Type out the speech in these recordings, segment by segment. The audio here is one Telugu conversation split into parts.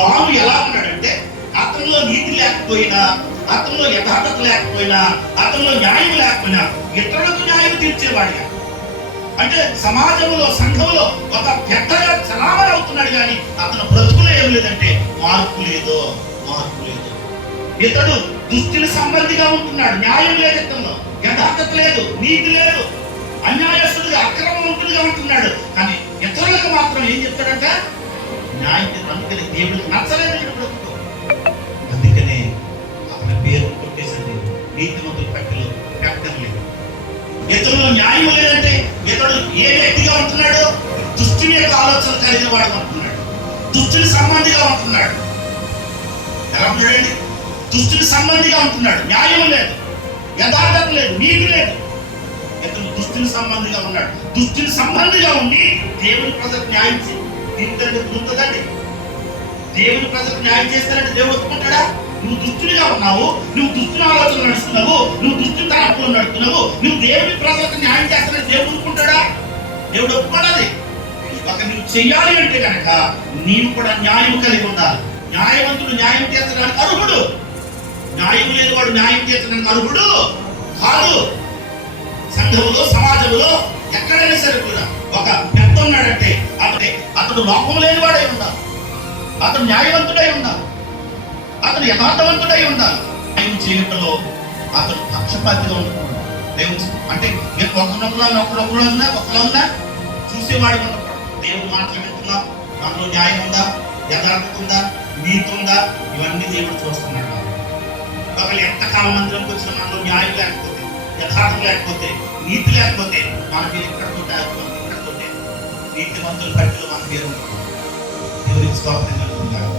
దాను ఎలా ఉన్నాడంటే అతనిలో నీతి లేకపోయినా, అతనిలో యథార్థత లేకపోయినా, అతనిలో న్యాయం లేకపోయినా ఇతరులకు న్యాయం తీర్చేవాడిగా, అంటే సమాజంలో సంఘంలో ఒక పెద్దగా చలామణి అవుతున్నాడు. కానీ అతను బ్రతుకులో ఏం లేదంటే మార్పు లేదు. ఇతడు దుష్టుల సంబంధిగా ఉంటున్నాడు, న్యాయం లేదు, ఇతనిలో యథార్థత లేదు, నీతి లేదు, అన్యాయస్తుడిగా అక్రమవంతుడిగా ఉంటున్నాడు. కానీ ఇతరులకు మాత్రం ఏం చెప్తాడంట? న్యాయం. అందుకని దేవుడికి నచ్చలేదు బ్రతుకు. అందుకనే అతని పేరు కొట్టేసింది నీతిమంతుల పట్టిలో పెట్టడం లేదు. ఇతరులో న్యాయం లేదంటే ఇతడు ఏ వ్యక్తిగా ఉంటున్నాడు? దుష్టుని యొక్క ఆలోచన కలిగిన వాడు ఉంటున్నాడు, దుష్టుని సంబంధిగా ఉంటున్నాడు. ఎలా ఉన్నాడండి? దుష్టుని సంబంధిగా ఉంటున్నాడు, న్యాయం లేదు, యథార్థత లేదు, నీతి లేదు. ఇతను దుష్టుని సంబంధిగా ఉన్నాడు. దుష్టుని సంబంధిగా ఉండి దేవుని ప్రజలకు న్యాయం ఉంటుందండి. దేవుని ప్రజలకు న్యాయం చేస్తానంటే దేవుడు ఒప్పుకుంటాడా? నువ్వు దుష్టునిగా ఉన్నావు, నువ్వు దుష్టుని ఆలోచన నడుస్తున్నావు, నువ్వు దుష్టుని తరపులో నడుస్తున్నావు, నువ్వు దేవుని ప్రజలకు న్యాయం చేస్తానంటే దేవుడు ఒప్పుకుంటాడా? దేవుడు ఒప్పుకోవాలి. ఒక నువ్వు చెయ్యాలి అంటే కనుక నీవు కూడా న్యాయం కలిగి ఉండాలి. న్యాయవంతుడు న్యాయం చేర్చడానికి అర్హుడు, న్యాయం లేని వాడు న్యాయం చేర్చడానికి అర్హుడు కాదు. సంఘంలో, సమాజంలో ఎక్కడైనా సరే కూడా ఒక పెద్ద ఉన్నాడంటే అతడు లోపం లేని వాడై ఉండాలి, అతడు న్యాయవంతుడై ఉండాలి, అతడు యథార్థవంతుడై ఉండాలి. న్యాయం చేయటంలో అతడు పక్షపాతిగా ఉండకూడదు. దేవుడు అంటే ఒకరిలో ఉన్నా చూసేవాడు ఉండకూడదు. దేవుడు మాటలు వింటున్నాం, మనలో న్యాయం ఉందా, యథార్థత ఉందా, నీతి ఉందా, ఇవన్నీ దేవుడు చూస్తున్నాడు. ఒకళ్ళు ఎంతకాలం మందిరంకి వచ్చిన మనలో న్యాయం లేకపోతే, యథార్థం లేకపోతే, నీతి లేకపోతే మన పేరు ఇక్కడ నీతిమంతుల పట్టిలో మన పేరు దేవునికి స్తోత్రం కలుగుతుంటాడు.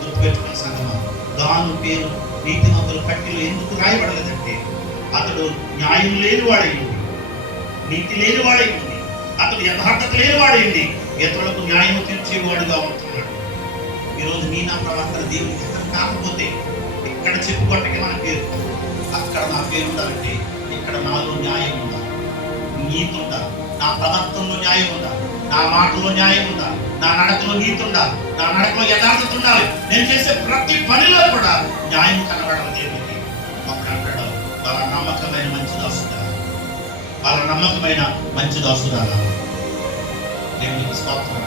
గుర్తుపెట్టుకున్న సంగమా, దాని పేరు నీతిమంతుల పట్టిలో ఎందుకు రాయబడలేదంటే అతడు న్యాయం లేని వాడైంది, నీతి లేని వాడైంది, అతడు యథార్థత లేని వాడైంది, ఇతరులకు న్యాయం తీర్చేవాడుగా ఉంటున్నాడు. ఈరోజు నీ నా ప్రవర్తన దేవునికి ఇష్టం కాకపోతే ఇక్కడ చెప్పుకోవటానికి మన పేరు, అక్కడ నా పేరు ఉండాలంటే ఇక్కడ నాలో న్యాయం ఉండాలి, నీతి ఉండాలి, నా ప్రవర్తనలో న్యాయం ఉండాలి, నా మాటలో న్యాయం ఉండాలి, నా నడకలో నీతి ఉండాలి, నా నడకలో యథార్థత ఉండాలి. నేను చేసే ప్రతి పనిలో కూడా న్యాయం కనబడాలి దేవునికి. అప్పుడు అంటాడు, వాళ్ళ నమ్మకమైన మంచి దాసుడా, వాళ్ళ నమ్మకమైన మంచి దాసుడా దేవునికి స్తోత్రం.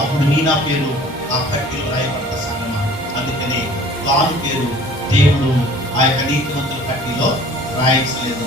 అప్పుడు నీ నా పేరు ఆ పట్టిలో రాయబడ్డ సంగమా. అందుకని దాని పేరు దేవుడు ఆ యొక్క నీతిమంతుల పట్టిలో రాయించలేదు.